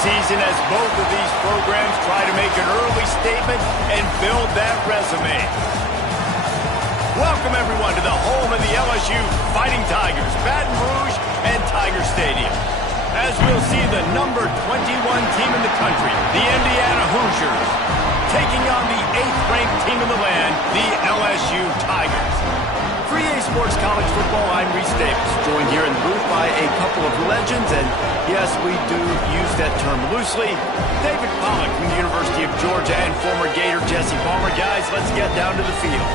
Season as both of these programs try to make an early statement and build that resume. Welcome everyone to the home of the LSU Fighting Tigers, Baton Rouge and Tiger Stadium. As we'll see the number 21 team in the country, the Indiana Hoosiers, taking on the 8th-ranked team in the land, the LSU Tigers. For EA Sports College Football, I'm Reese Davis, joined here in the booth by a couple of legends, and yes, we do use that term loosely. David Pollack from the University of Georgia and former Gator Jesse Palmer. Guys, let's get down to the field.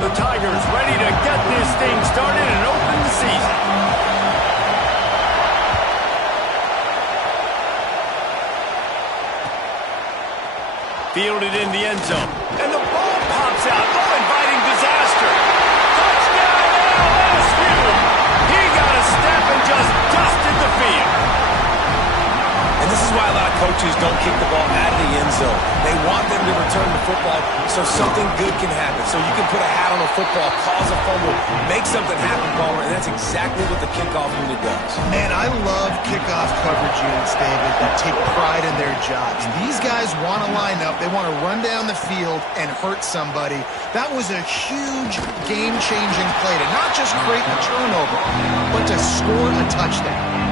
The Tigers ready to get this thing started and open the season. Fielded in the end zone. And the ball pops out. Oh, inviting disaster. Touchdown LSU. He got a step and just dusted the field. And this is why a lot of coaches don't kick the ball out of the end zone. They want them to return the football so something good can happen. So you can put a hat on a football, cause a fumble, make something happen, Palmer, and that's exactly what the kickoff unit does. Man, I love kickoff coverage units, David, that take pride in their jobs. These guys want to line up. They want to run down the field and hurt somebody. That was a huge game-changing play to not just create a turnover, but to score a touchdown.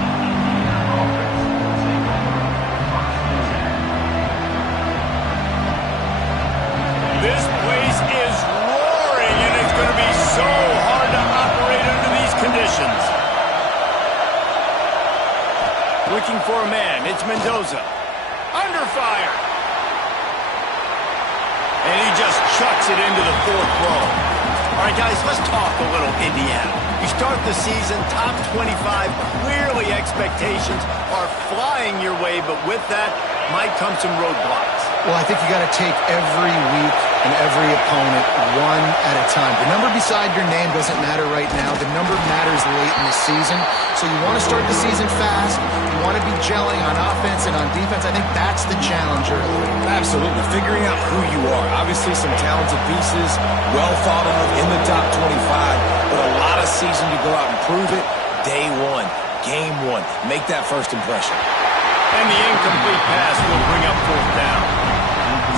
This place is roaring, and it's going to be so hard to operate under these conditions. Looking for a man. It's Mendoza. Under fire. And he just chucks it into the 4th row. All right, guys, let's talk a little Indiana. You start the season, top 25. Clearly, expectations are flying your way, but with that might come some roadblocks. Well, I think you got to take every week and every opponent one at a time. The number beside your name doesn't matter right now. The number matters late in the season. So you want to start the season fast. You want to be gelling on offense and on defense. I think that's the challenge early. Absolutely. Figuring out who you are. Obviously some talented pieces, well thought of in the top 25, but a lot of season to go out and prove it. Day one, game one. Make that first impression. And the incomplete pass will bring up 4th down.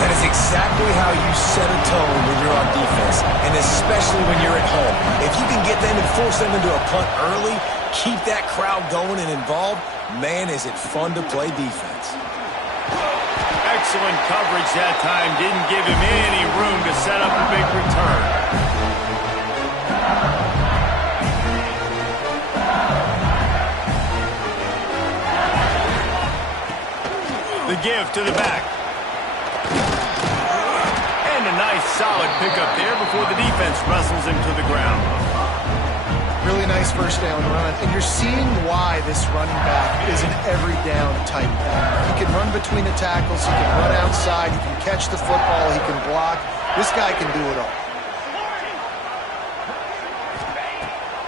That is exactly how you set a tone when you're on defense, and especially when you're at home. If you can get them and force them into a punt early, keep that crowd going and involved, man, is it fun to play defense. Excellent coverage that time. Didn't give him any room to set up a big return. The give to the back. And a nice solid pickup there before the defense wrestles him to the ground. Really nice first down run. And you're seeing why this running back is an every down type back. He can run between the tackles. He can run outside. He can catch the football. He can block. This guy can do it all.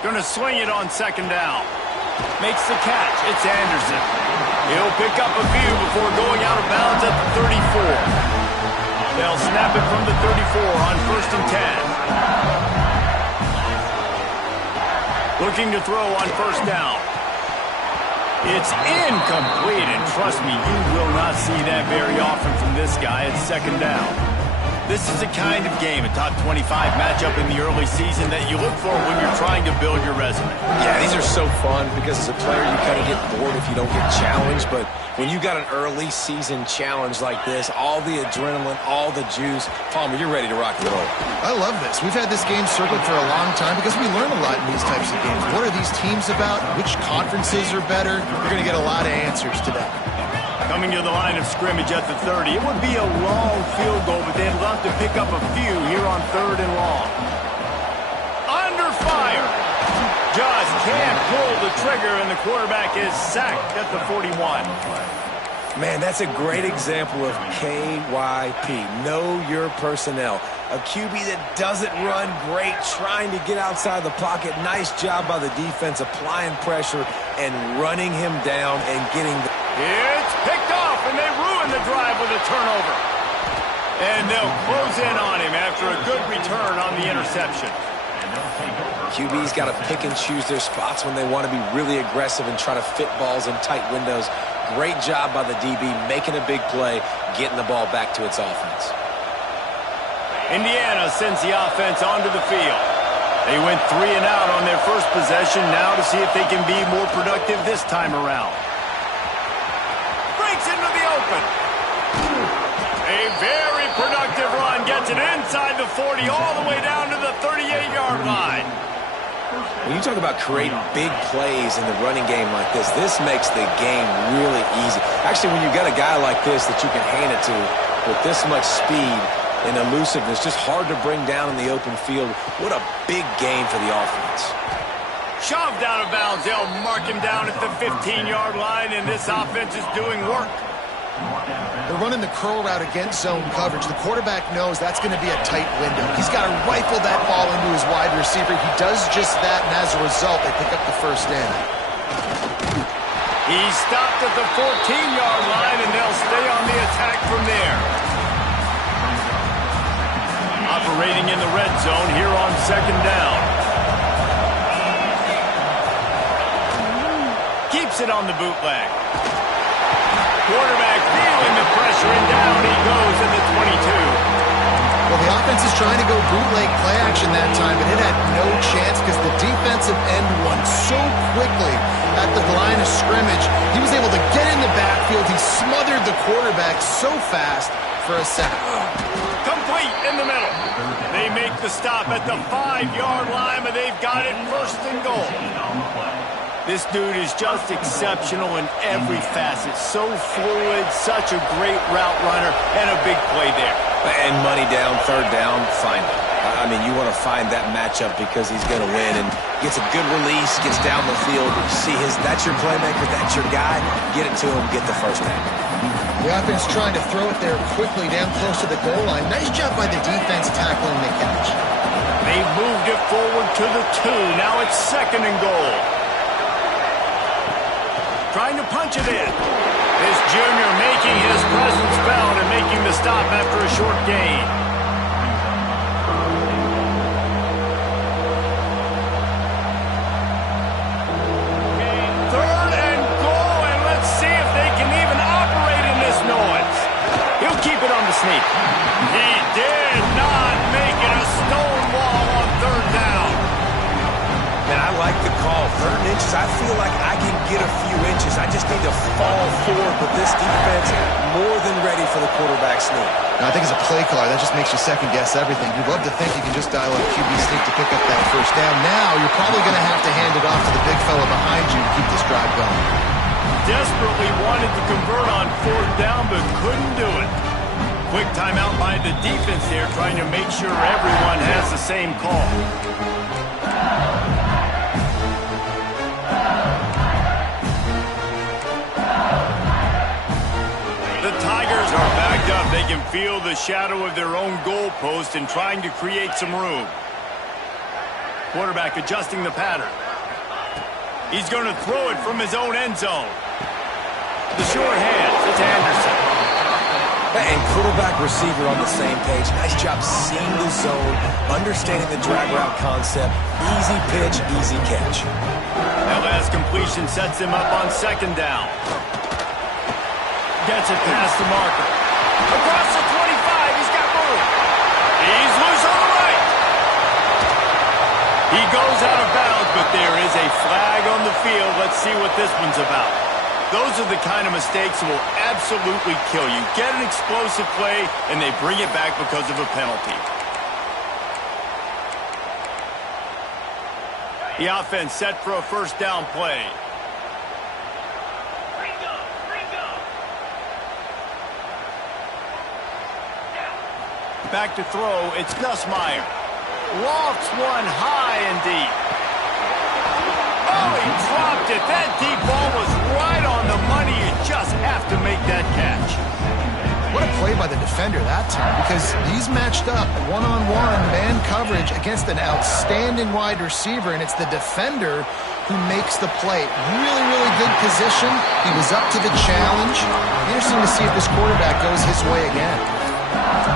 Going to swing it on 2nd down. Makes the catch. It's Anderson. He'll pick up a few before going out of bounds at the 34. They'll snap it from the 34 on 1st and 10. Looking to throw on 1st down. It's incomplete, and trust me, you will not see that very often from this guy at 2nd down. This is the kind of game, a top 25 matchup in the early season, that you look for when you're trying to build your resume. Yeah, these are so fun because as a player you kind of get bored if you don't get challenged, but when you got an early season challenge like this, all the adrenaline, all the juice, Palmer, you're ready to rock and roll. I love this. We've had this game circled for a long time because we learn a lot in these types of games. What are these teams about? Which conferences are better? You're going to get a lot of answers today. Coming to the line of scrimmage at the 30. It would be a long field goal, but they'd love to pick up a few here on 3rd and long. Under fire. Just can't pull the trigger, and the quarterback is sacked at the 41. Man, that's a great example of KYP. Know your personnel. A QB that doesn't run great, trying to get outside the pocket. Nice job by the defense, applying pressure and running him down and getting the... It's picked off, and they ruin the drive with a turnover. And they'll close in on him after a good return on the interception. QB's got to pick and choose their spots when they want to be really aggressive and try to fit balls in tight windows. Great job by the DB, making a big play, getting the ball back to its offense. Indiana sends the offense onto the field. They went 3 and out on their first possession, now to see if they can be more productive this time around. Breaks into the open. A very productive run, gets it inside the 40, all the way down to the 38-yard line. When you talk about creating big plays in the running game like this, this makes the game really easy. Actually, when you got a guy like this that you can hand it to with this much speed and elusiveness, just hard to bring down in the open field. What a big game for the offense. Shoved out of bounds. They'll mark him down at the 15-yard line, and this offense is doing work. They're running the curl route against zone coverage. The quarterback knows that's going to be a tight window. He's got to rifle that ball into his wide receiver. He does just that, and as a result, they pick up the first in. He's stopped at the 14-yard line, and they'll stay on the attack from there. Operating in the red zone here on 2nd down. Keeps it on the bootleg. Quarterback feeling the pressure, and down he goes at the 22. Well, the offense is trying to go bootleg play action that time, but it had no chance because the defensive end won so quickly at the line of scrimmage. He was able to get in the backfield. He smothered the quarterback so fast for a sack. Complete in the middle. They make the stop at the 5-yard line, but they've got it 1st and goal. This dude is just exceptional in every facet. So fluid, such a great route runner, and a big play there. And money down, 3rd down, find him. I mean, you want to find that matchup because he's going to win, and gets a good release, gets down the field. You see that's your playmaker, that's your guy. Get it to him, get the first down. The offense trying to throw it there quickly down close to the goal line. Nice job by the defense tackling the catch. They moved it forward to the 2. Now it's 2nd and goal. Trying to punch it in. This junior making his presence felt and making the stop after a short gain. Third and goal, and let's see if they can even operate in this noise. He'll keep it on the sneak. He did not make it a stone wall on 3rd down. And I like the call. 3rd inches, I feel like I can get a few inches. I just need to fall forward, but this defense more than ready for the quarterback sneak. Now, I think as a play caller, that just makes you second-guess everything. You'd love to think you can just dial up QB sneak to pick up that 1st down. Now, you're probably going to have to hand it off to the big fella behind you to keep this drive going. Desperately wanted to convert on 4th down, but couldn't do it. Quick timeout by the defense there, trying to make sure everyone has the same call. The Tigers are backed up. They can feel the shadow of their own goalpost and trying to create some room. Quarterback adjusting the pattern. He's going to throw it from his own end zone. The short hands. It's Anderson. And quarterback receiver on the same page. Nice job seeing the zone, understanding the drag route concept. Easy pitch, easy catch. That last completion sets him up on 2nd down. Gets it past the marker. Across the 25, he's got room. He goes out of bounds, but there is a flag on the field. Let's see what this one's about. Those are the kind of mistakes that will absolutely kill you. Get an explosive play, and they bring it back because of a penalty. The offense set for a first down play. Back to throw, it's Nussmeier. Lofts one high and deep. Oh, he dropped it. That deep ball was right on the money. You just have to make that catch. What a play by the defender that time, because he's matched up one-on-one man coverage against an outstanding wide receiver, and it's the defender who makes the play. Really, really good position. He was up to the challenge. Interesting to see if this quarterback goes his way again.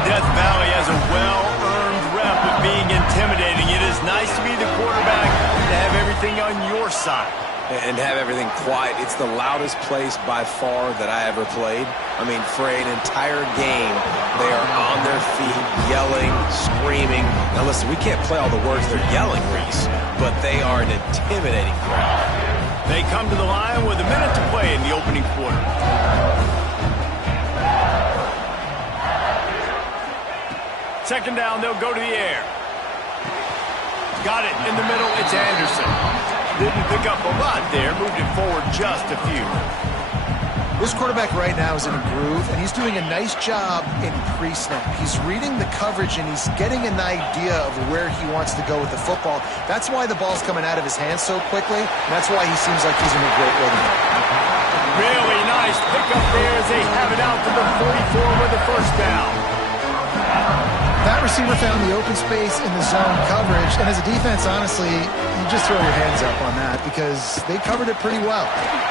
Death Valley has a well-earned rep of being intimidating. It is nice to be the quarterback, to have everything on your side. And have everything quiet. It's the loudest place by far that I ever played. I mean, for an entire game, they are on their feet, yelling, screaming. Now listen, we can't play all the words they're yelling, Reese, but they are an intimidating crowd. They come to the line with a minute to play in the opening quarter. Second down, they'll go to the air. Got it in the middle, it's Anderson. Didn't pick up a lot there, moved it forward just a few. This quarterback right now is in a groove, and he's doing a nice job in pre-snap. He's reading the coverage, and he's getting an idea of where he wants to go with the football. That's why the ball's coming out of his hands so quickly, and that's why he seems like he's in a great rhythm. Really nice pickup there as they have it out to the 44 with the first down. That receiver found the open space in the zone coverage, and as a defense, honestly, you just throw your hands up on that because they covered it pretty well.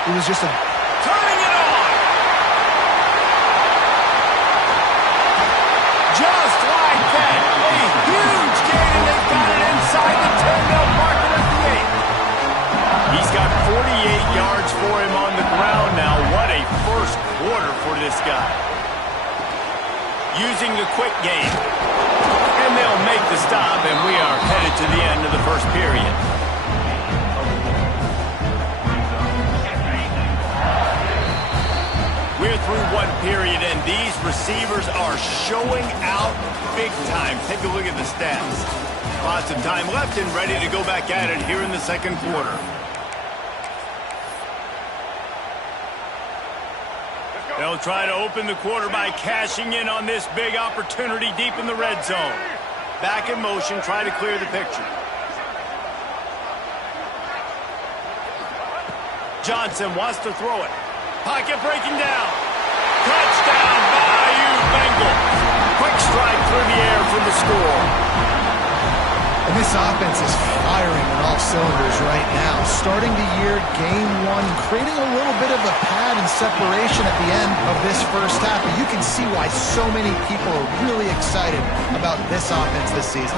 It was just a... Turning it on! Just like that, a huge gain, and they've got it inside the 10. They'll mark it at the 8. He's got 48 yards for him on the ground now. What a first quarter for this guy. Using the quick game. And they'll make the stop, and we are headed to the end of the first period. We're through one period, and these receivers are showing out big time. Take a look at the stats. Lots of time left and ready to go back at it here in the second quarter. They'll try to open the quarter by cashing in on this big opportunity deep in the red zone. Back in motion, try to clear the picture. Johnson wants to throw it. Pocket breaking down. Touchdown, Bayou Bengals. Quick strike through the air for the score. And this offense is firing on all cylinders right now. Starting the year, game one, creating a little bit of a pad and separation at the end of this first half. But you can see why so many people are really excited about this offense this season.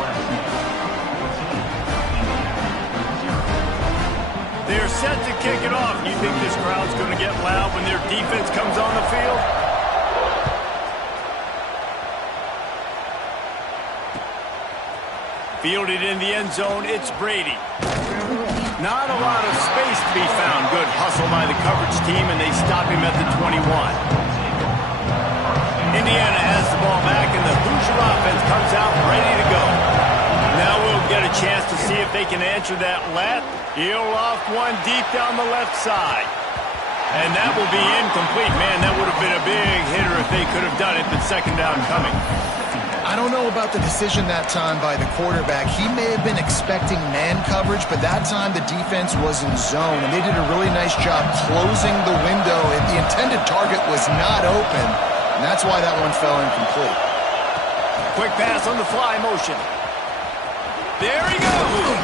They're set to kick it off. You think this crowd's going to get loud when their defense comes on the field? Fielded in the end zone, it's Brady. Not a lot of space to be found. Good hustle by the coverage team, and they stop him at the 21. Indiana has the ball back, and the Hoosier offense comes out ready to go. Now we'll get a chance to see if they can answer that left. He'll loft one deep down the left side. And that will be incomplete. Man, that would have been a big hitter if they could have done it, but second down coming. I don't know about the decision that time by the quarterback. He may have been expecting man coverage, but that time the defense was in zone, and they did a really nice job closing the window. The intended target was not open, and that's why that one fell incomplete. Quick pass on the fly motion. There he goes.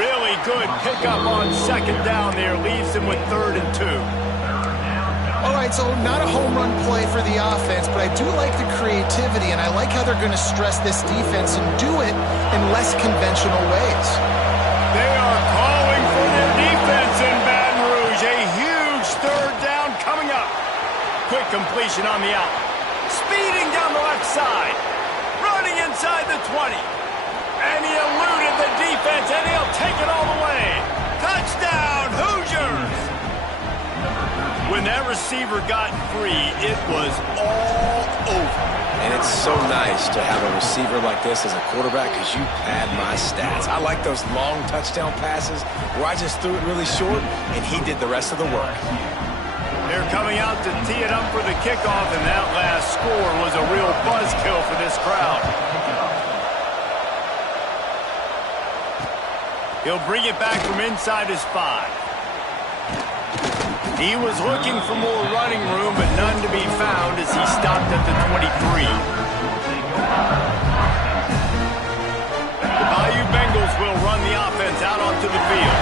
Really good pickup on second down there. Leaves him with 3rd and 2. All right, so not a home run play for the offense, but I do like the creativity, and I like how they're going to stress this defense and do it in less conventional ways. They are calling for their defense in Baton Rouge. A huge 3rd down coming up. Quick completion on the out. Speeding down the left side. Running inside the 20. And he eluded with the defense, and he'll take it all the way. Touchdown, Hoosiers! When that receiver got free, it was all over. And it's so nice to have a receiver like this as a quarterback because you pad my stats. I like those long touchdown passes where I just threw it really short and he did the rest of the work. They're coming out to tee it up for the kickoff, and that last score was a real buzzkill for this crowd. He'll bring it back from inside his 5. He was looking for more running room, but none to be found as he stopped at the 23. The Bayou Bengals will run the offense out onto the field.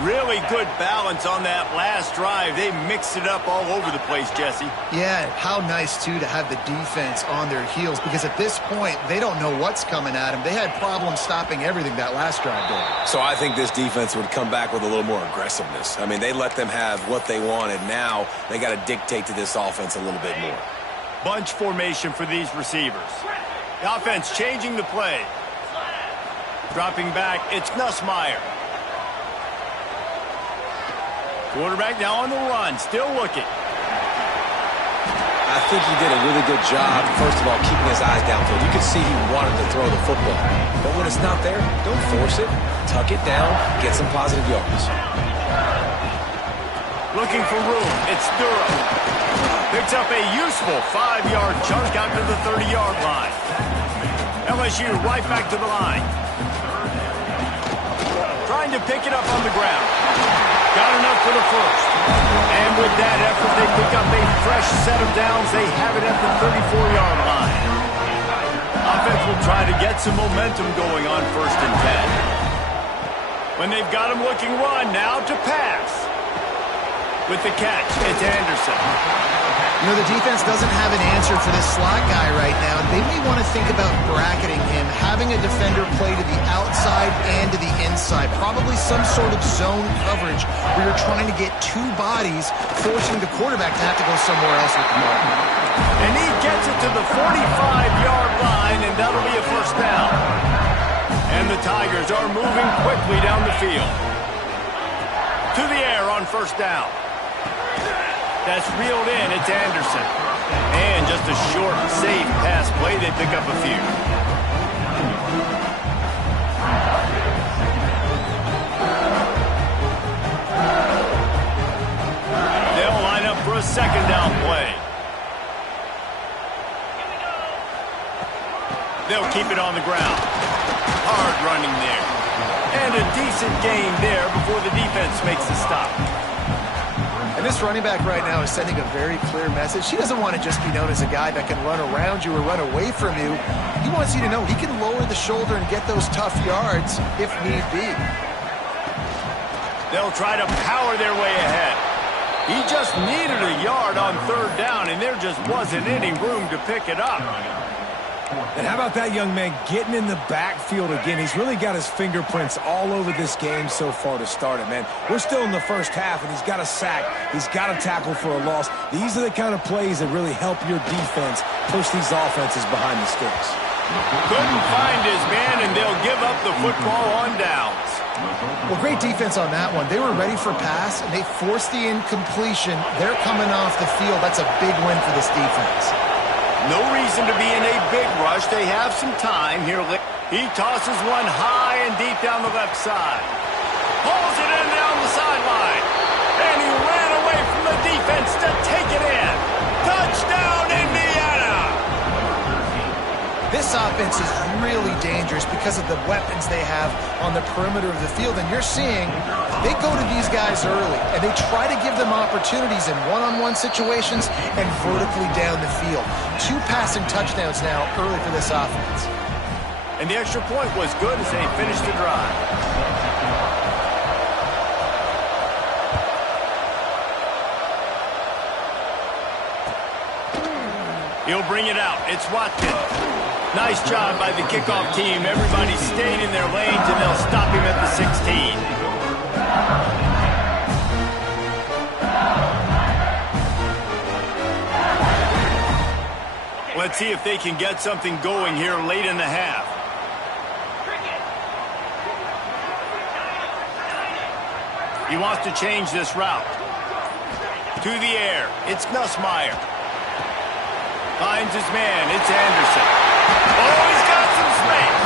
Really good balance on that last drive. They mixed it up all over the place, Jesse. Yeah, how nice, too, to have the defense on their heels, because at this point, they don't know what's coming at them. They had problems stopping everything that last drive did. So I think this defense would come back with a little more aggressiveness. I mean, they let them have what they wanted. Now they got to dictate to this offense a little bit more. Bunch formation for these receivers. The offense changing the play. Dropping back, it's Nussmeier. Quarterback now on the run, still looking. I think he did a really good job, first of all, keeping his eyes downfield. You could see he wanted to throw the football. But when it's not there, don't force it. Tuck it down, get some positive yards. Looking for room, it's Durham. Picks up a useful 5-yard chunk out to the 30-yard line. LSU right back to the line. Trying to pick it up on the ground. Got enough for the first. And with that effort, they pick up a fresh set of downs. They have it at the 34-yard line. Offense will try to get some momentum going on 1st and 10. When they've got him looking run, now to pass. With the catch, it's Anderson. You know, the defense doesn't have an answer for this slot guy right now. They may want to think about bracketing him, having a defender play to the outside and to the inside. Probably some sort of zone coverage where you're trying to get 2 bodies, forcing the quarterback to have to go somewhere else with the ball. And he gets it to the 45-yard line, and that'll be a first down. And the Tigers are moving quickly down the field. To the air on first down. That's reeled in, it's Anderson. And just a short, safe pass play, they pick up a few. They'll line up for a second down play. They'll keep it on the ground. Hard running there. And a decent gain there before the defense makes the stop. And this running back right now is sending a very clear message. He doesn't want to just be known as a guy that can run around you or run away from you. He wants you to know he can lower the shoulder and get those tough yards if need be. They'll try to power their way ahead. He just needed a yard on 3rd down, and there just wasn't any room to pick it up. And how about that young man getting in the backfield again? He's really got his fingerprints all over this game so far to start it, man. We're still in the first half, and he's got a sack. He's got a tackle for a loss. These are the kind of plays that really help your defense push these offenses behind the sticks. Couldn't find his man, and they'll give up the football on downs. Well, great defense on that one. They were ready for pass, and they forced the incompletion. They're coming off the field. That's a big win for this defense. No reason to be in a big rush. They have some time here. He tosses one high and deep down the left side. Pulls it in down the sideline. And he ran away from the defense to take it in. Touchdown, Indiana! This offense is really dangerous because of the weapons they have on the perimeter of the field. And you're seeing they go to these guys early, and they try to give them opportunities in one-on-one situations and vertically down the field. 2 passing touchdowns now early for this offense. And the extra point was good as they finished the drive. He'll bring it out. It's Watkins. Nice job by the kickoff team. Everybody stayed in their lanes, and they'll stop him at the 16. Let's see if they can get something going here late in the half. He wants to change this route. To the air. It's Nussmeier. Finds his man. It's Anderson. Oh, he's got some space.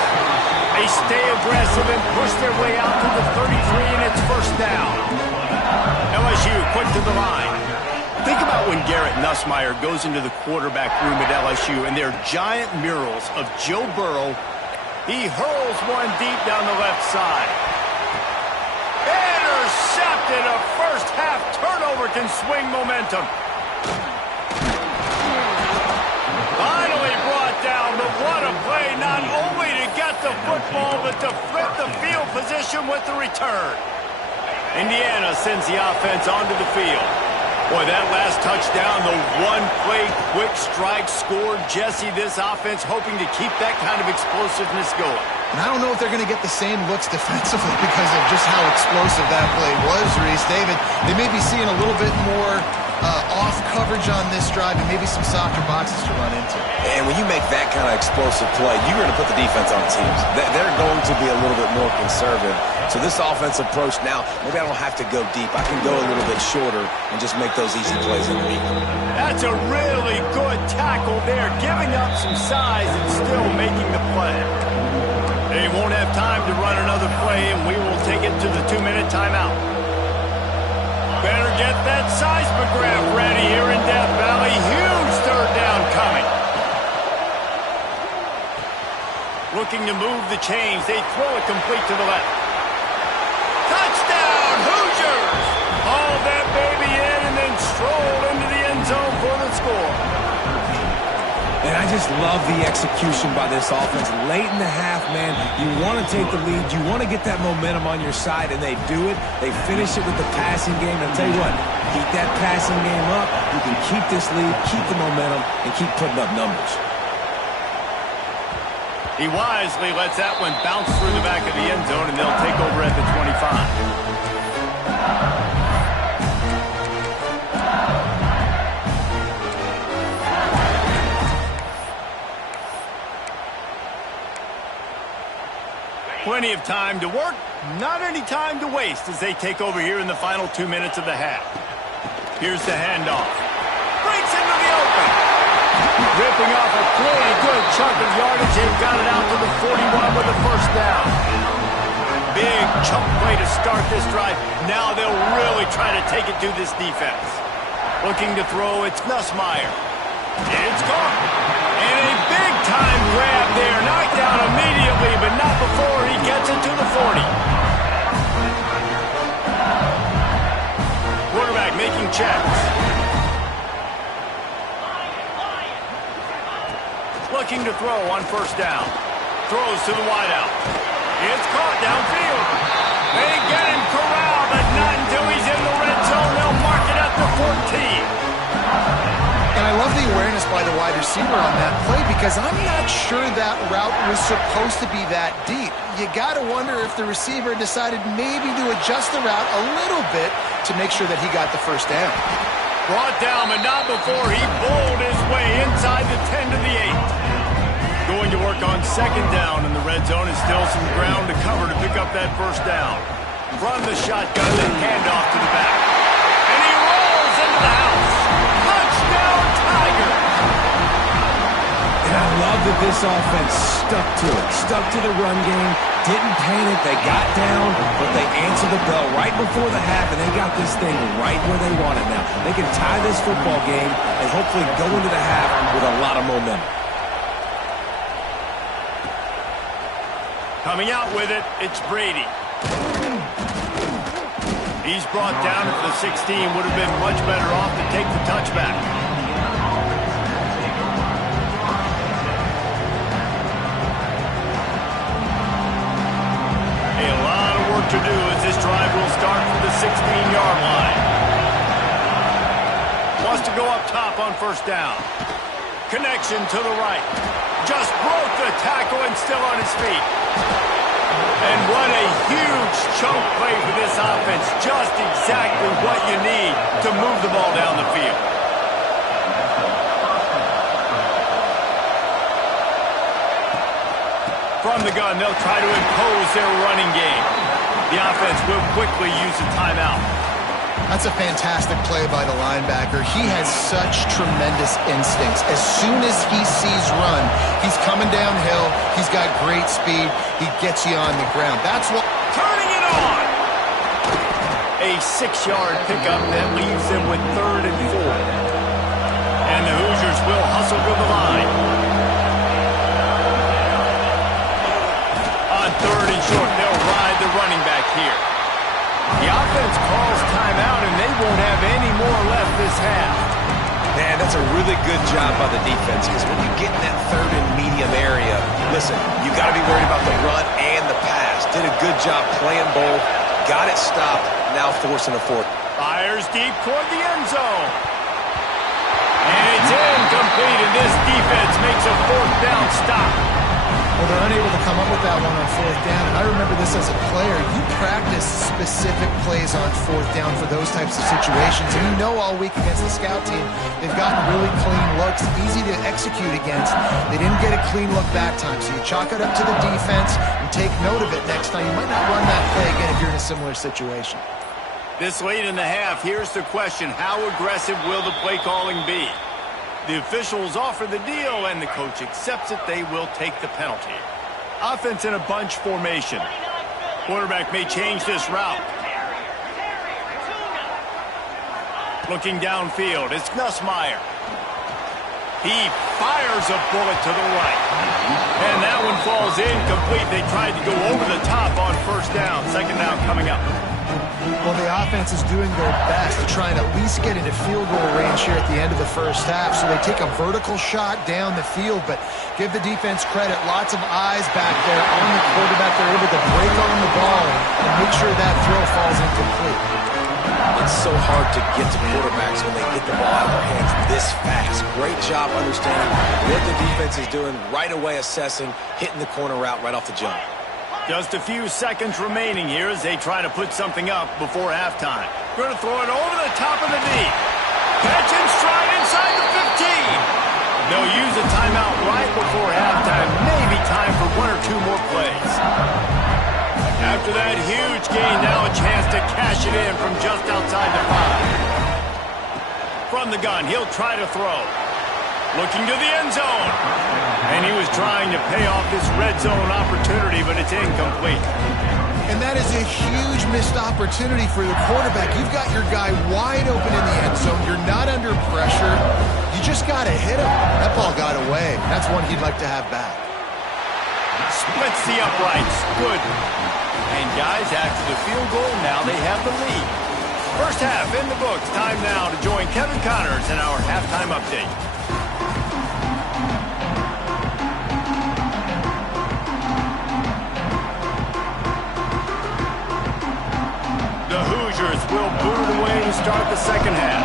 They stay aggressive and push their way out to the 33, and it's first down. LSU quick to the line. Think about when Garrett Nussmeier goes into the quarterback room at LSU, and there are giant murals of Joe Burrow. He hurls one deep down the left side. Intercepted. A first-half turnover can swing momentum. Finally brought down, but what a play, not only to get the football, but to flip the field position with the return. Indiana sends the offense onto the field. Boy, that last touchdown, the one-play quick strike scored. Jesse, this offense hoping to keep that kind of explosiveness going. And I don't know if they're going to get the same looks defensively because of just how explosive that play was, Reese. David, they may be seeing a little bit more off coverage on this drive and maybe some softer boxes to run into. And when you make that kind of explosive play, you're going to put the defense on teams. They're going to be a little bit more conservative. So this offense approach now, maybe I don't have to go deep. I can go a little bit shorter and just make those easy plays underneath. That's a really good tackle there, giving up some size and still making the play. They won't have time to run another play, and we will take it to the 2-minute timeout. Better get that seismograph ready here in Death Valley. Huge third down coming. Looking to move the chains. They throw it complete to the left. Touchdown, Hoosiers! Haul that baby in and then stroll into the end zone for the score. And I just love the execution by this offense. Late in the half, man, you want to take the lead. You want to get that momentum on your side, and they do it. They finish it with the passing game. And I'll tell you what, keep that passing game up. You can keep this lead, keep the momentum, and keep putting up numbers. He wisely lets that one bounce through the back of the end zone, and they'll take over at the 25. Plenty of time to work, not any time to waste as they take over here in the final 2 minutes of the half. Here's the handoff. Breaks into the open. Ripping off a pretty good chunk of yardage. They've got it out to the 41 with the first down. Big chunk play to start this drive. Now they'll really try to take it to this defense. Looking to throw, it's Nussmeier. It's gone. And a big-time grab there. Knocked down immediately, but not before he gets it to the 40. Quarterback making checks. Looking to throw on first down. Throws to the wideout. It's caught downfield. They get him corralled, but not until he's in the red zone. They'll mark it at the 14. And I love the awareness by the wide receiver on that play because I'm not sure that route was supposed to be that deep. You got to wonder if the receiver decided maybe to adjust the route a little bit to make sure that he got the first down. Brought down, but not before he bowled his way inside the 10 to the 8. Going to work on second down in the red zone and still some ground to cover to pick up that first down. From the shotgun, then handoff to the back. And he rolls into the house. Touchdown, Tigers! And I love that this offense stuck to it. Stuck to the run game. Didn't panic. They got down, but they answered the bell right before the half, and they got this thing right where they want it now. They can tie this football game and hopefully go into the half with a lot of momentum. Coming out with it, it's Brady. He's brought down at the 16. Would have been much better off to take the touchback. A lot of work to do as this drive will start from the 16-yard line. Wants to go up top on first down. Connection to the right. Just broke the tackle and still on his feet. And what a huge chunk play for this offense. Just exactly what you need to move the ball down the field. From the gun, they'll try to impose their running game. The offense will quickly use a timeout. That's a fantastic play by the linebacker. He has such tremendous instincts. As soon as he sees run, he's coming downhill. He's got great speed. He gets you on the ground. That's what... Turning it on! A 6-yard pickup that leaves them with 3rd and 4. And the Hoosiers will hustle to the line. On 3rd and short, they'll ride the running back here. The offense calls timeout, and they won't have any more left this half. Man, that's a really good job by the defense, because when you get in that 3rd and medium area, listen, you got to be worried about the run and the pass. Did a good job playing both, got it stopped, now forcing a 4th. Fires deep toward the end zone. And it's incomplete, and this defense makes a 4th down stop. Well, they're unable to come up with that one on 4th down, and I remember this as a player. You practice specific plays on 4th down for those types of situations, and you know all week against the scout team, they've gotten really clean looks, easy to execute against. They didn't get a clean look that time, so you chalk it up to the defense and take note of it next time. You might not run that play again if you're in a similar situation. This late in the half, here's the question: how aggressive will the play calling be? The officials offer the deal, and the coach accepts it. They will take the penalty. Offense in a bunch formation. Quarterback may change this route. Looking downfield, it's Nussmeier. He fires a bullet to the right. And that one falls incomplete. They tried to go over the top on 1st down. 2nd down coming up. Well, the offense is doing their best to try and at least get into field goal range here at the end of the 1st half. So they take a vertical shot down the field, but give the defense credit. Lots of eyes back there on the quarterback. They're able to break on the ball and make sure that throw falls incomplete. It's so hard to get to quarterbacks when they get the ball out of their hands this fast. Great job understanding what the defense is doing, right away assessing, hitting the corner route right off the jump. Just a few seconds remaining here as they try to put something up before halftime. Going to throw it over the top of the knee. Catch and stride inside the 15. They'll use a timeout right before halftime. Maybe time for 1 or 2 more plays. After that huge gain, now a chance to cash it in from just outside the 5. From the gun, he'll try to throw. Looking to the end zone. And he was trying to pay off this red zone opportunity, but it's incomplete. And that is a huge missed opportunity for the quarterback. You've got your guy wide open in the end zone. You're not under pressure. You just got to hit him. That ball got away. That's one he'd like to have back. Splits the uprights. Good. And guys, after the field goal, now they have the lead. 1st half in the books. Time now to join Kevin Connors in our halftime update. The Hoosiers will boot it away to start the 2nd half.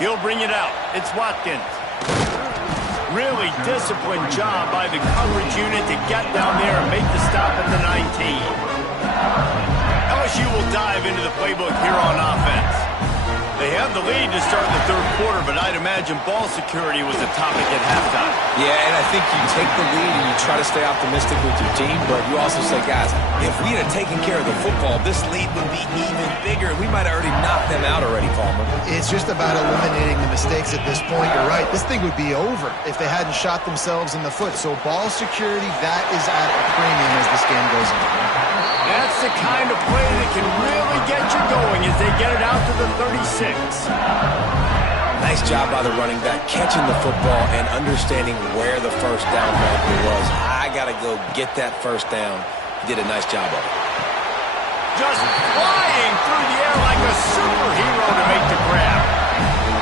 He'll bring it out. It's Watkins. Really disciplined job by the coverage unit to get down there and make the stop at the 19. LSU will dive into the playbook here on offense. They have the lead to start the 3rd quarter, but I'd imagine ball security was a topic at halftime. Yeah, and I think you take the lead and you try to stay optimistic with your team, but you also say, guys, if we had taken care of the football, this lead would be even bigger. We might have already knocked them out already, Palmer. It's just about eliminating the mistakes at this point. You're right. This thing would be over if they hadn't shot themselves in the foot. So ball security, that is at a premium as this game goes on. That's the kind of play that can really get you going as they get it out to the 36. Nice job by the running back, catching the football and understanding where the 1st down marker was. I got to go get that 1st down. He did a nice job of it. Just flying through the air like a superhero to make the grab.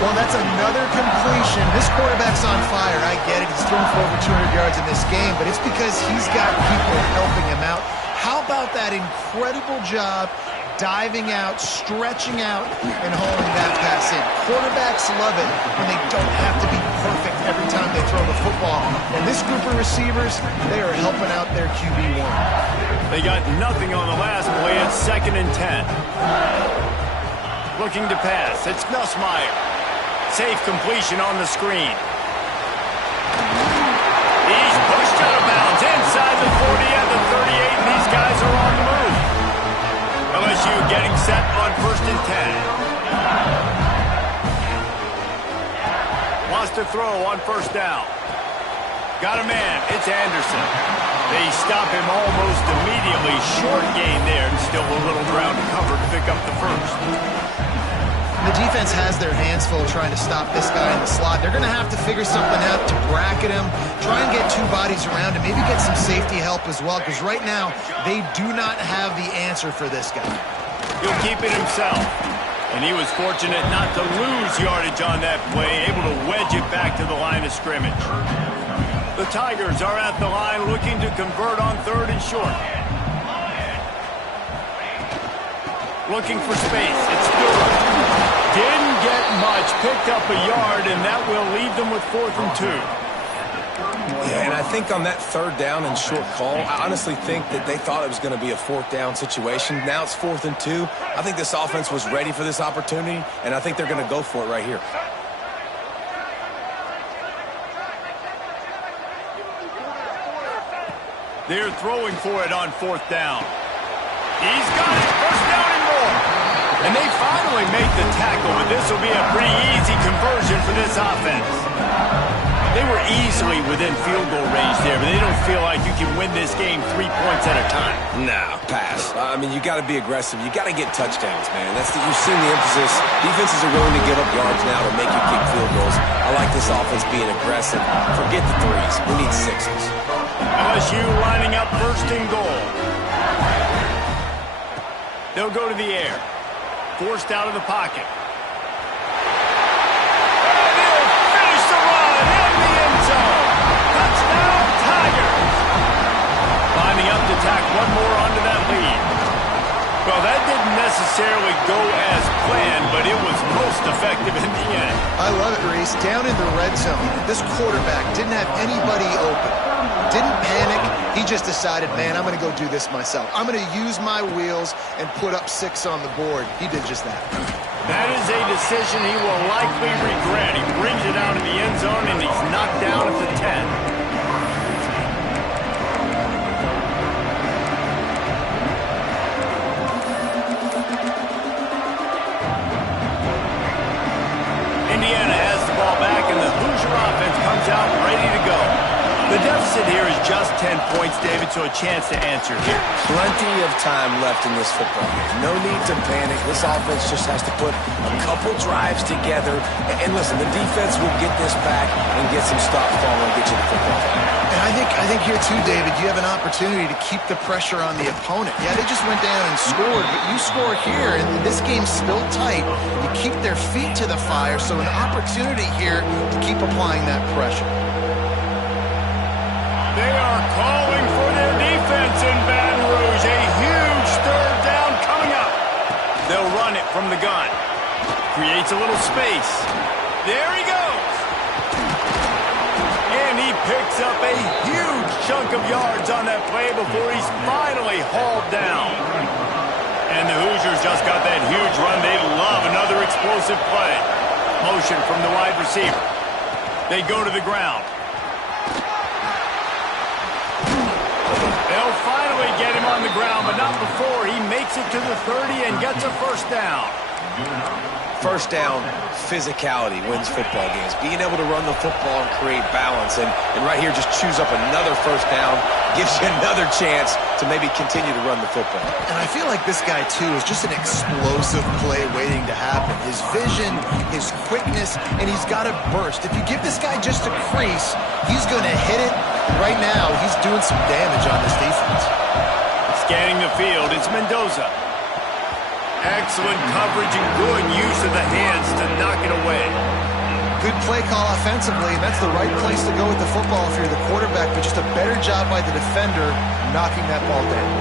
Well, that's another completion. This quarterback's on fire. I get it. He's thrown for over 200 yards in this game, but it's because he's got people helping him out. How about that incredible job diving out, stretching out, and hauling that pass in? Quarterbacks love it when they don't have to be perfect every time they throw the football. And this group of receivers, they are helping out their QB1. They got nothing on the last play. It's 2nd and 10. Looking to pass. It's Nussmeier. Safe completion on the screen. getting set on 1st and 10. Wants to throw on 1st down. Got a man. It's Anderson. They stop him almost immediately. Short gain there, and still a little ground to cover to pick up the 1st. The defense has their hands full trying to stop this guy in the slot. They're going to have to figure something out to bracket him, try and get 2 bodies around him, maybe get some safety help as well, because right now they do not have the answer for this guy. He'll keep it himself. And he was fortunate not to lose yardage on that play, able to wedge it back to the line of scrimmage. The Tigers are at the line looking to convert on 3rd and short. Looking for space. It's good. Didn't get much. Picked up a yard, and that will leave them with 4th and 2. Yeah, and I think on that 3rd down and short call, I honestly think that they thought it was going to be a 4th down situation. Now it's 4th and 2. I think this offense was ready for this opportunity, and I think they're going to go for it right here. They're throwing for it on 4th down. He's got it. 1st down and more. And they finally make the tackle, and this will be a pretty easy conversion for this offense. They were easily within field goal range there, but they don't feel like you can win this game 3 points at a time. No, pass. I mean, you got to be aggressive. You got to get touchdowns, man. You've seen the emphasis. Defenses are willing to give up yards now to make you kick field goals. I like this offense being aggressive. Forget the 3s. We need 6s. LSU lining up 1st and goal. They'll go to the air. Forced out of the pocket. And they'll finish the run in the end zone. Touchdown, Tigers. Lining up to tack one more onto that lead. Well, that didn't necessarily go as planned, but it was most effective in the end. I love it, Reese. Down in the red zone, this quarterback didn't have anybody open. Didn't panic. He just decided, man, I'm going to go do this myself. I'm going to use my wheels and put up 6 on the board. He did just that. That is a decision he will likely regret. He brings it out in the end zone, and he's knocked down at the 10. Indiana has the ball back, and the Hoosier offense comes out ready to go. The deficit here is just 10 points, David, so a chance to answer here. Plenty of time left in this football game. No need to panic. This offense just has to put a couple drives together. And listen, the defense will get this back and get some stop fall and get you the football back. And I think here too, David, you have an opportunity to keep the pressure on the opponent. Yeah, they just went down and scored, but you score here, and this game's still tight. You keep their feet to the fire, so an opportunity here to keep applying that pressure. They are calling for their defense in Baton Rouge. A huge 3rd down coming up. They'll run it from the gun. Creates a little space. There he goes. And he picks up a huge chunk of yards on that play before he's finally hauled down. And the Hoosiers just got that huge run. They love another explosive play. Motion from the wide receiver. They go to the ground. They'll finally get him on the ground, but not before he makes it to the 30 and gets a 1st down. 1st down, physicality wins football games. Being able to run the football and create balance. And right here, just choose up another 1st down. Gives you another chance to maybe continue to run the football. And I feel like this guy, too, is just an explosive play waiting to happen. His vision, his quickness, and he's got a burst. If you give this guy just a crease, he's going to hit it. And right now, he's doing some damage on this defense. Scanning the field, it's Mendoza. Excellent coverage and good use of the hands to knock it away. Good play call offensively, and that's the right place to go with the football if you're the quarterback, but just a better job by the defender knocking that ball down.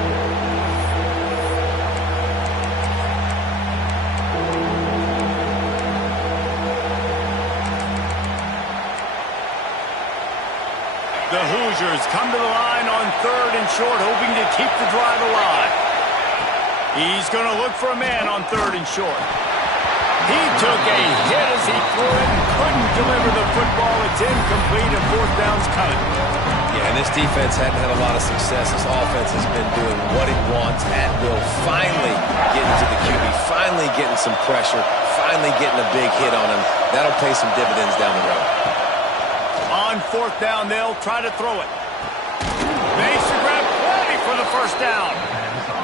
The Hoosiers come to the line on 3rd and short, hoping to keep the drive alive. He's going to look for a man on 3rd and short. He took a hit as he threw it and couldn't deliver the football. It's incomplete and 4th down's coming. Yeah, And this defense hadn't had a lot of success. This offense has been doing what it wants at will. Finally getting to the QB, finally getting some pressure, finally getting a big hit on him. That'll pay some dividends down the road. On fourth down, they'll try to throw it. Makes the grab plenty for the first down.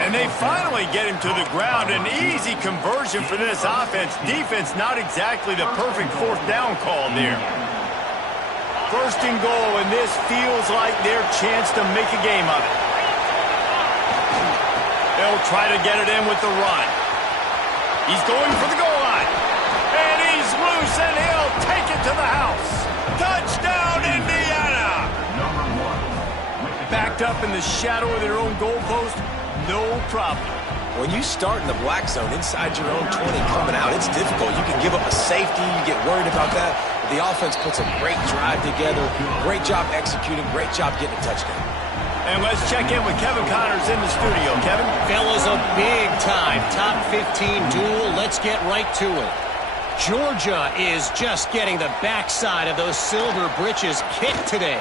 And they finally get him to the ground. An easy conversion for this offense. Defense, not exactly the perfect fourth down call there. First and goal, and this feels like their chance to make a game of it. They'll try to get it in with the run. He's going for the goal line. And he's loose, and he'll take it to the house. Touchdown, Indiana! Backed up in the shadow of their own goalpost, no problem. When you start in the black zone inside your own 20 coming out, it's difficult. You can give up a safety. You get worried about that. But the offense puts a great drive together. Great job executing. Great job getting a touchdown. And let's check in with Kevin Connors in the studio. Kevin? Fellas, a big-time top 15 duel. Let's get right to it. Georgia is just getting the backside of those silver britches kicked today.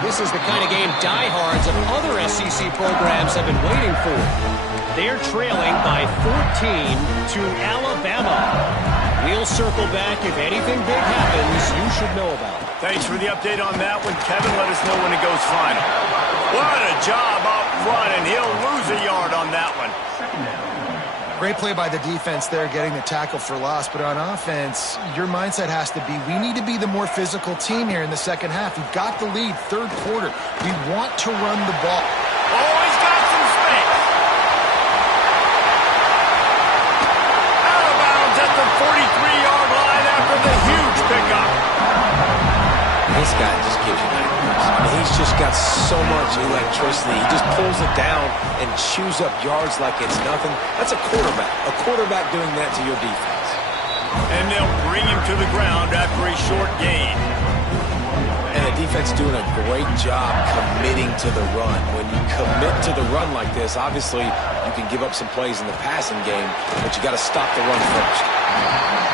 This is the kind of game diehards of other SEC programs have been waiting for. They're trailing by 14 to Alabama. We'll circle back if anything big happens you should know about. Thanks for the update on that one, Kevin. Let us know when it goes final. What a job up front, and he'll lose a yard on that one. Great play by the defense there, getting the tackle for loss. But on offense, your mindset has to be, we need to be the more physical team here in the second half. We've got the lead, third quarter. We want to run the ball. Oh, he's got some space. Out of bounds at the 43-yard line after the huge pickup. This guy just gives you nightmares. I mean, he's just got so much electricity. He just pulls it down and chews up yards like it's nothing. That's a quarterback. A quarterback doing that to your defense. And they'll bring him to the ground after a short gain. And the defense doing a great job committing to the run. When you commit to the run like this, obviously you can give up some plays in the passing game, but you got to stop the run first.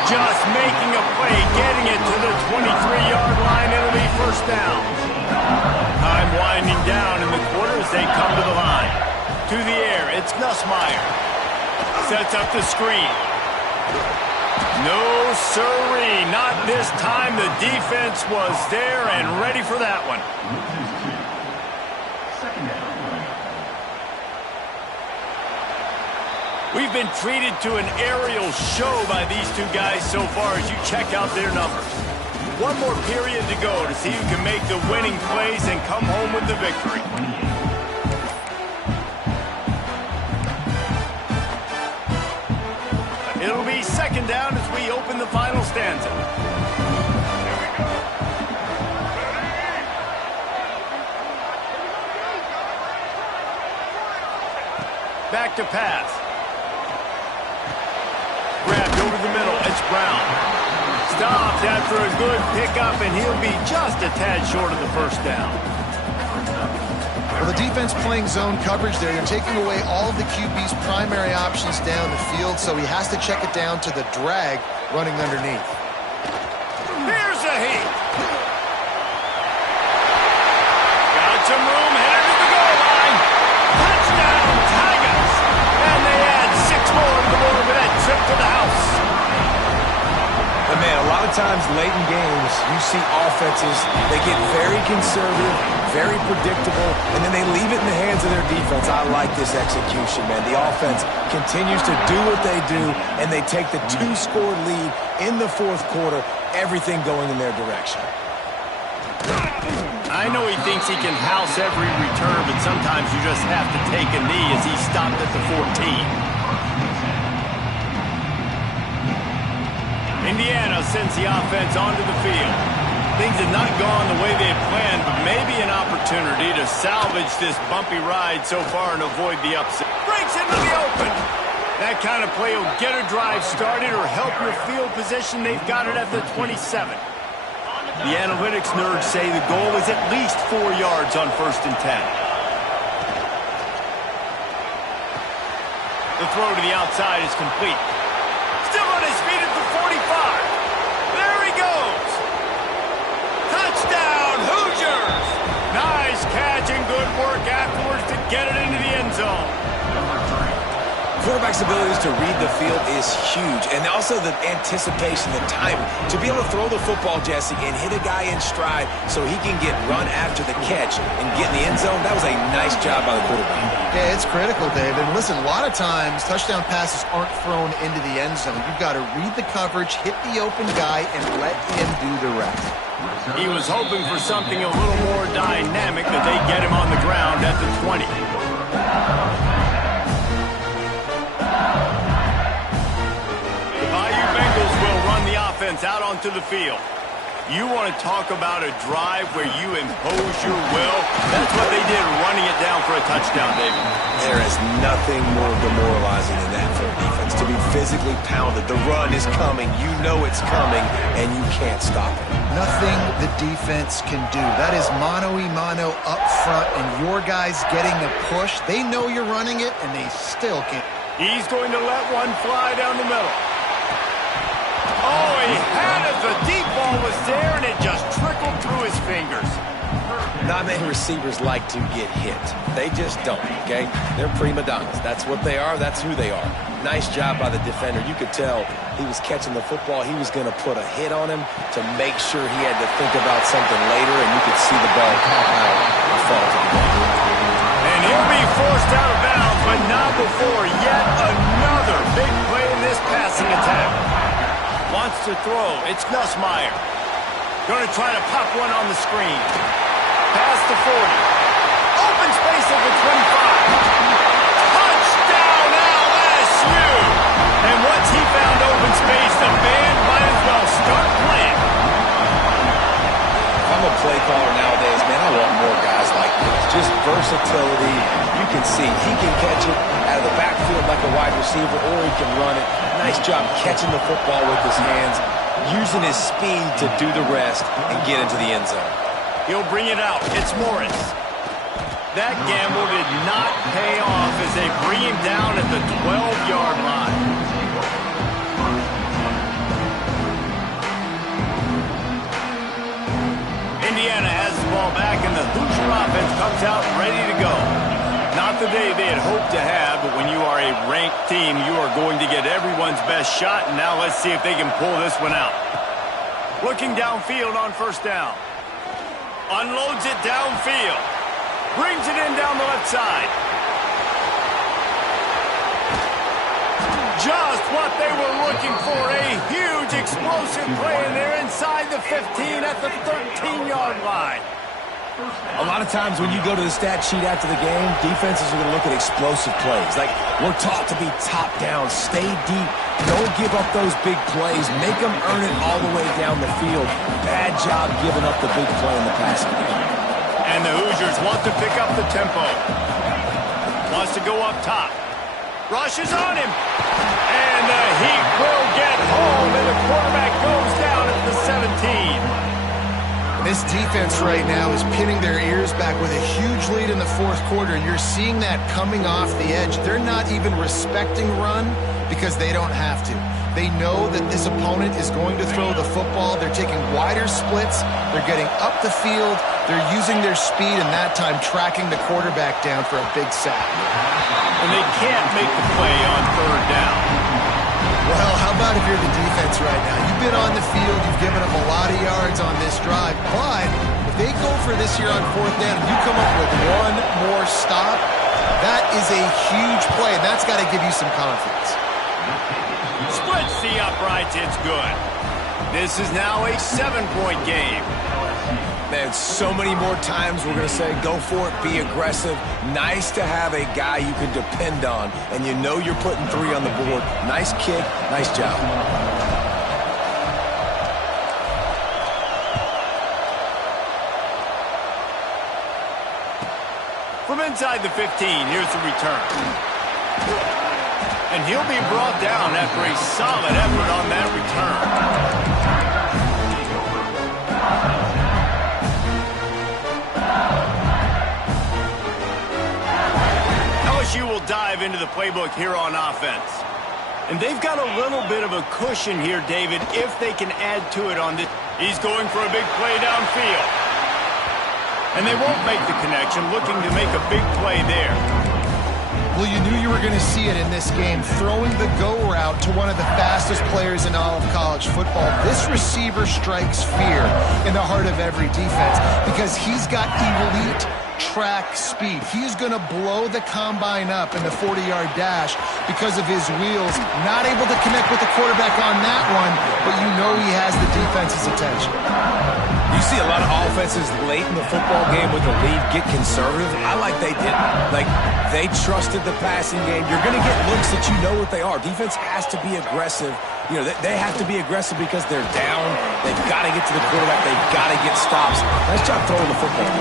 Just making a play, getting it to the 23-yard line. It'll be first down. Time winding down in the quarter as they come to the line. To the air, it's Nussmeier. Sets up the screen. No siree, not this time. The defense was there and ready for that one. We've been treated to an aerial show by these two guys so far as you check out their numbers. One more period to go to see who can make the winning plays and come home with the victory. It'll be second down as we open the final stanza. Back to pass. Grabbed over the middle. It's Brown. Stopped after a good pickup, and he'll be just a tad short of the first down. Well, the defense playing zone coverage there. They're taking away all of the QB's primary options down the field, so he has to check it down to the drag running underneath. Here's a heat. Got some room, headed to the goal line. Touchdown, Tigers. And they add 6 more to the board with that trip to the house. But man, a lot of times late in games, you see offenses, they get very conservative, very predictable, and then they leave it in the hands of their defense. I like this execution, man. The offense continues to do what they do, and they take the 2-score lead in the fourth quarter, everything going in their direction. I know he thinks he can house every return, but sometimes you just have to take a knee as he stopped at the 14. Indiana sends the offense onto the field. Things have not gone the way they had planned, but maybe an opportunity to salvage this bumpy ride so far and avoid the upset. Breaks into the open. That kind of play will get a drive started or help your field position. They've got it at the 27. The analytics nerds say the goal is at least 4 yards on 1st and 10. The throw to the outside is complete. Still on his feet at the 45. There he goes. Touchdown, Hoosiers. Nice catch flexibility to read the field is huge. And also the anticipation, the timing. To be able to throw the football, Jesse, and hit a guy in stride so he can get run after the catch and get in the end zone, that was a nice job by the quarterback. Yeah, it's critical, David. And listen, a lot of times touchdown passes aren't thrown into the end zone. You've got to read the coverage, hit the open guy, and let him do the rest. He was hoping for something a little more dynamic, that they get him on the ground at the 20. The Bayou Bengals will run the offense out onto the field. You want to talk about a drive where you impose your will? That's what they did, running it down for a touchdown, David. There is nothing more demoralizing than that for a defense. To be physically pounded. The run is coming. You know it's coming, and you can't stop it. Nothing the defense can do. That is mano-a-mano up front, and your guys getting the push. They know you're running it, and they still can't. He's going to let one fly down the middle. Oh, he had it. The deep ball was there, and it just trickled through his fingers. Not many receivers like to get hit. They just don't, okay? They're prima donnas. That's what they are. That's who they are. Nice job by the defender. You could tell he was catching the football. He was going to put a hit on him to make sure he had to think about something later, and you could see the ball pop out and fall to the ground. And he'll be forced out of bounds, but not before yet another big play in this passing attack. Wants to throw. It's Nussmeier. Going to try to pop one on the screen. Past the 40. Open space at the 25. Touchdown LSU! And once he found open space, the band might as well start playing. If I'm a play caller nowadays, man, I want more guys like this. Just versatility. You can see he can catch it out of the backfield like a wide receiver, or he can run it. Nice job catching the football with his hands, using his speed to do the rest and get into the end zone. He'll bring it out. It's Morris. That gamble did not pay off as they bring him down at the 12-yard line. Indiana has the ball back, and the Hoosier offense comes out ready to go. Not the day they had hoped to have, but when you are a ranked team, you are going to get everyone's best shot, and now let's see if they can pull this one out. Looking downfield on first down. Unloads it downfield. Brings it in down the left side. Just what they were looking for, a huge explosive play, and they're inside the 15 at the 13-yard line. A lot of times when you go to the stat sheet after the game, defenses are going to look at explosive plays. Like, we're taught to be top down, stay deep, don't give up those big plays, make them earn it all the way down the field. Bad job giving up the big play in the passing game. And the Hoosiers want to pick up the tempo. Wants to go up top. Rushes on him. And the Heat will get home, and the quarterback goes down at the 17. This defense right now is pinning their ears back with a huge lead in the fourth quarter, and you're seeing that coming off the edge. They're not even respecting run because they don't have to. They know that this opponent is going to throw the football. They're taking wider splits. They're getting up the field. They're using their speed, and that time tracking the quarterback down for a big sack. And they can't make the play on third down. Well, how about if you're the defense right now? You've been on the field, you've given up a lot of yards on this drive, but if they go for this here on fourth down and you come up with one more stop, that is a huge play, and that's got to give you some confidence. Splits the uprights, it's good. This is now a 7-point game. Man, so many more times we're going to say, go for it, be aggressive. Nice to have a guy you can depend on, and you know you're putting 3 on the board. Nice kick, nice job. From inside the 15, here's the return. And he'll be brought down after a solid effort on that return. LSU will dive into the playbook here on offense. And they've got a little bit of a cushion here, David, if they can add to it on this. He's going for a big play downfield. And they won't make the connection, looking to make a big play there. Well, you knew you were going to see it in this game. Throwing the go route to one of the fastest players in all of college football. This receiver strikes fear in the heart of every defense because he's got elite track speed. He's going to blow the combine up in the 40-yard dash because of his wheels. Not able to connect with the quarterback on that one, but you know he has the defense's attention. You see a lot of offenses late in the football game with the lead get conservative. I like they didn't. Like, they trusted the passing game. You're going to get looks that you know what they are. Defense has to be aggressive. You know, they have to be aggressive because they're down. They've got to get to the quarterback. They've got to get stops. Nice job throwing the football.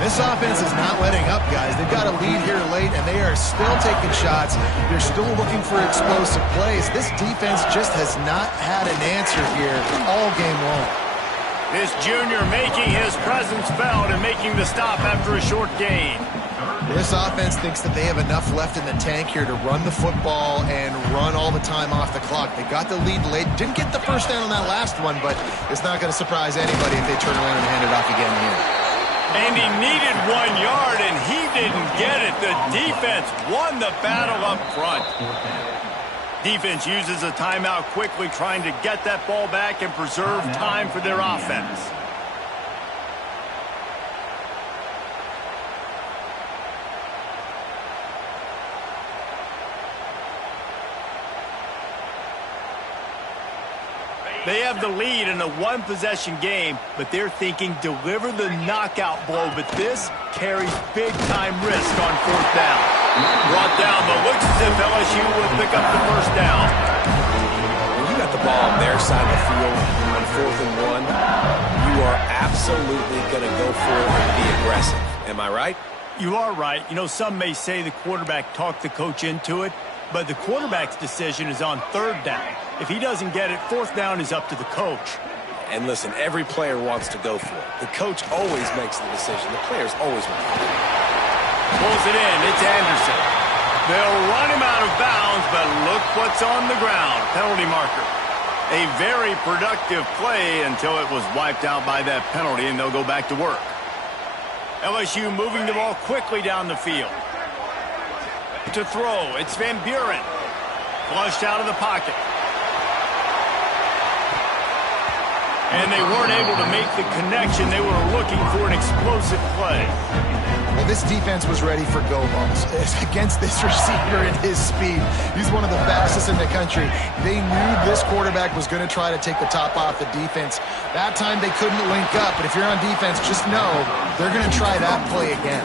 This offense is not letting up, guys. They've got a lead here late, and they are still taking shots. They're still looking for explosive plays. This defense just has not had an answer here all game long. This junior making his presence felt and making the stop after a short gain. This offense thinks that they have enough left in the tank here to run the football and run all the time off the clock. They got the lead late. Didn't get the first down on that last one, but it's not going to surprise anybody if they turn around and hand it off again here. And he needed 1 yard, and he didn't get it. The defense won the battle up front. Defense uses a timeout quickly, trying to get that ball back and preserve time for their offense. They have the lead in a one-possession game, but they're thinking deliver the knockout blow. But this carries big-time risk on fourth down. Brought down, but looks as if LSU will pick up the first down. When you got the ball on their side of the field on 4th and 1, you are absolutely going to go for it and be aggressive. Am I right? You are right. You know, some may say the quarterback talked the coach into it, but the quarterback's decision is on 3rd down. If he doesn't get it, 4th down is up to the coach. And listen, every player wants to go for it. The coach always makes the decision. The players always want to. Pulls it in. It's Anderson. They'll run him out of bounds, but look what's on the ground. Penalty marker. A very productive play until it was wiped out by that penalty, and they'll go back to work. LSU moving the ball quickly down the field. To throw, it's Van Buren. Flushed out of the pocket. And they weren't able to make the connection. They were looking for an explosive play. Well, this defense was ready for go balls against this receiver and his speed. He's one of the fastest in the country. They knew this quarterback was going to try to take the top off the defense. That time they couldn't link up, but if you're on defense, just know they're going to try that play again.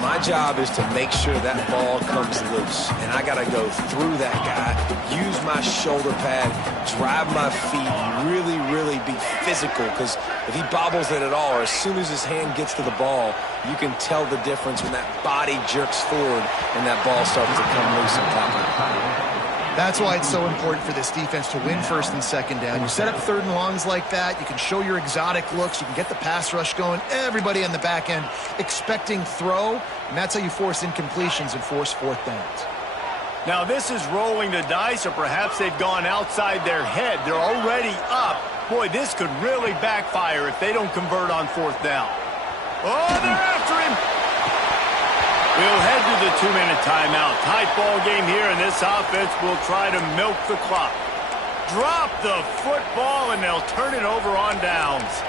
My job is to make sure that ball comes loose, and I got to go through that guy, use my shoulder pad, drive my feet, really be physical, because if he bobbles it at all, or as soon as his hand gets to the ball, you can tell the difference when that body jerks forward and that ball starts to come loose on top of it. That's why it's so important for this defense to win 1st and 2nd down. You set up 3rd and longs like that. You can show your exotic looks. You can get the pass rush going. Everybody on the back end expecting throw, and that's how you force incompletions and force 4th downs. Now, this is rolling the dice, or perhaps they've gone outside their head. They're already up. Boy, this could really backfire if they don't convert on 4th down. Oh, they're after him. We'll head to the 2-minute timeout. Tight ball game here, and this offense will try to milk the clock. Drop the football, and they'll turn it over on downs.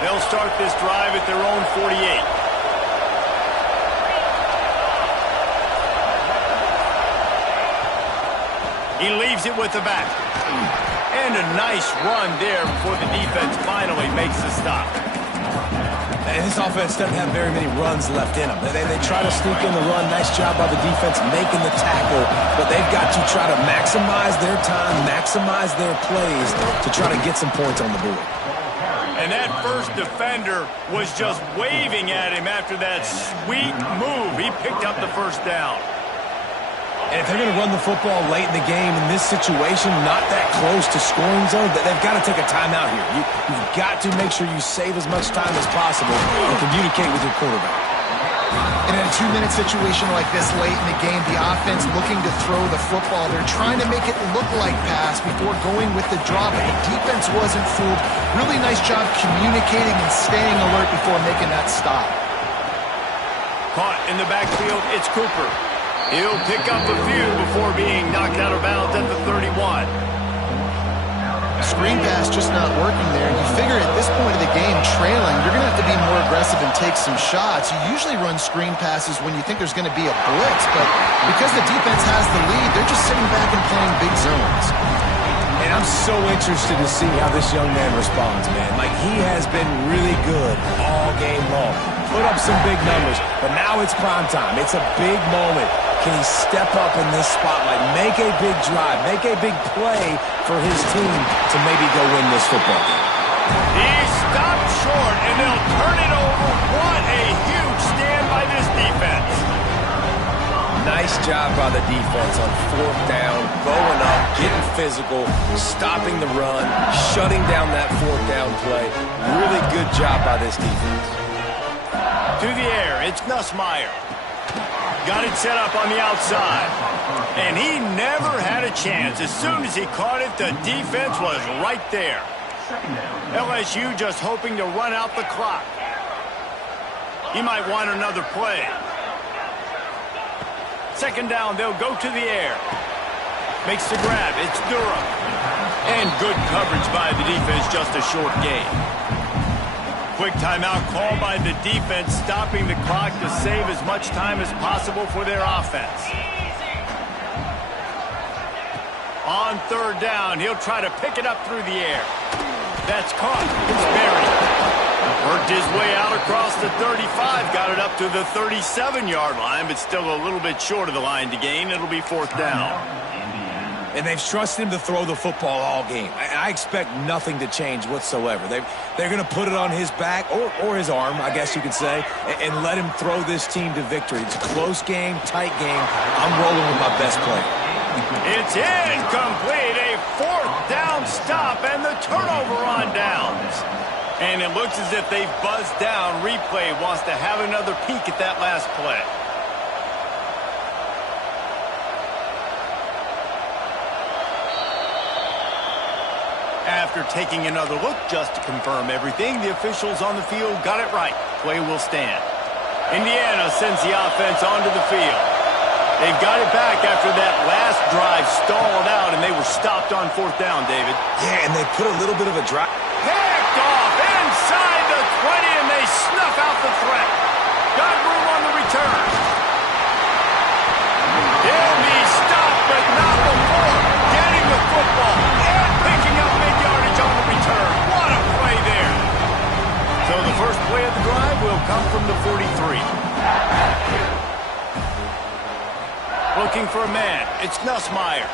They'll start this drive at their own 48. He leaves it with the back. And a nice run there before the defense finally makes the stop. And this offense doesn't have very many runs left in them. They try to sneak in the run. Nice job by the defense making the tackle. But they've got to try to maximize their time, maximize their plays to try to get some points on the board. And that first defender was just waving at him after that sweet move. He picked up the 1st down. And if they're going to run the football late in the game in this situation, not that close to scoring zone, they've got to take a timeout here. You've got to make sure you save as much time as possible and communicate with your quarterback. In a 2-minute situation like this late in the game, the offense looking to throw the football. They're trying to make it look like pass before going with the draw, but the defense wasn't fooled. Really nice job communicating and staying alert before making that stop. Caught in the backfield, it's Cooper. He'll pick up a few before being knocked out of bounds at the 31. Screen pass just not working there. You figure at this point of the game, trailing, you're going to have to be more aggressive and take some shots. You usually run screen passes when you think there's going to be a blitz, but because the defense has the lead, they're just sitting back and playing big zones. And I'm so interested to see how this young man responds, man. Like, he has been really good all game long. Put up some big numbers, but now it's prime time. It's a big moment. Can he step up in this spotlight, make a big drive, make a big play for his team to maybe go win this football game? He stopped short, and they'll turn it over. What a huge stand by this defense. Nice job by the defense on 4th down, going up, getting physical, stopping the run, shutting down that 4th down play. Really good job by this defense. To the air, it's Nussmeier. Got it set up on the outside. And he never had a chance. As soon as he caught it, the defense was right there. LSU just hoping to run out the clock. He might want another play. 2nd down, they'll go to the air. Makes the grab, it's Durham. And good coverage by the defense, just a short gain. Quick timeout call by the defense, stopping the clock to save as much time as possible for their offense. On 3rd down, he'll try to pick it up through the air. That's caught. It's buried. Worked his way out across the 35, got it up to the 37-yard line, but still a little bit short of the line to gain. It'll be 4th down. And they've trusted him to throw the football all game. I expect nothing to change whatsoever. They're going to put it on his back, or his arm, I guess you could say, and let him throw this team to victory. It's a close game, tight game. I'm rolling with my best player. It's incomplete. A 4th down stop and the turnover on downs. And it looks as if they've buzzed down. Replay wants to have another peek at that last play. After taking another look just to confirm everything, the officials on the field got it right. Play will stand. Indiana sends the offense onto the field. They've got it back after that last drive stalled out, and they were stopped on 4th down, David. Yeah, and they put a little bit of a drive. Picked off inside the 20, and they snuff out the threat. Got room on the return. He'll be stopped, but not before getting the football and picking up big yardage on the return. What a play there. So the first play of the drive will come from the 43. Looking for a man. It's Nussmeier.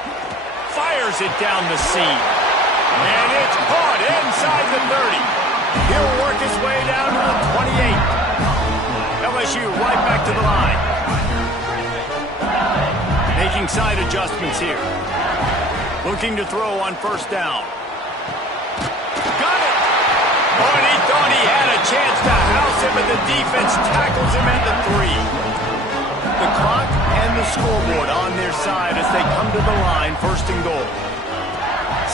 Fires it down the seam. And it's caught inside the 30. He'll work his way down to the 28. LSU right back to the line. Making side adjustments here. Looking to throw on 1st down. Got it! Oh, and he thought he had a chance to house him, and the defense tackles him at the 3. The clock and the scoreboard on their side as they come to the line, 1st and goal.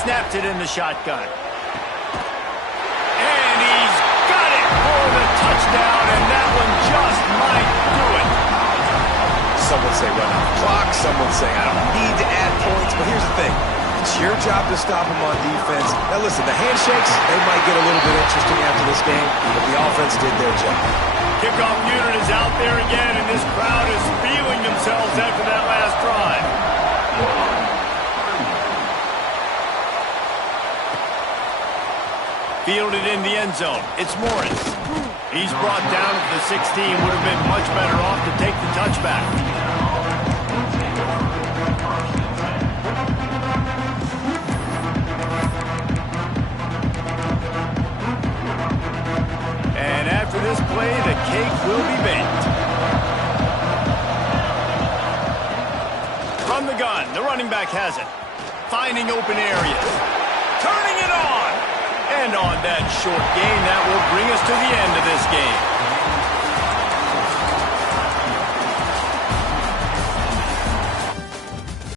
Snapped it in the shotgun. And he's got it for the touchdown, and that one just might do it. Some would say run out the clock. Some would say I don't need to add points. But here's the thing. It's your job to stop them on defense. Now listen, the handshakes, they might get a little bit interesting after this game, but the offense did their job. Kickoff unit is out there again, and this crowd is feeling themselves after that last drive. Fielded in the end zone. It's Morris. He's brought down at the 16. Would have been much better off to take the touchback. And after this play, the cake will be baked. From the gun, the running back has it. Finding open areas. Turning it on. And on that short gain, that will bring us to the end of this game.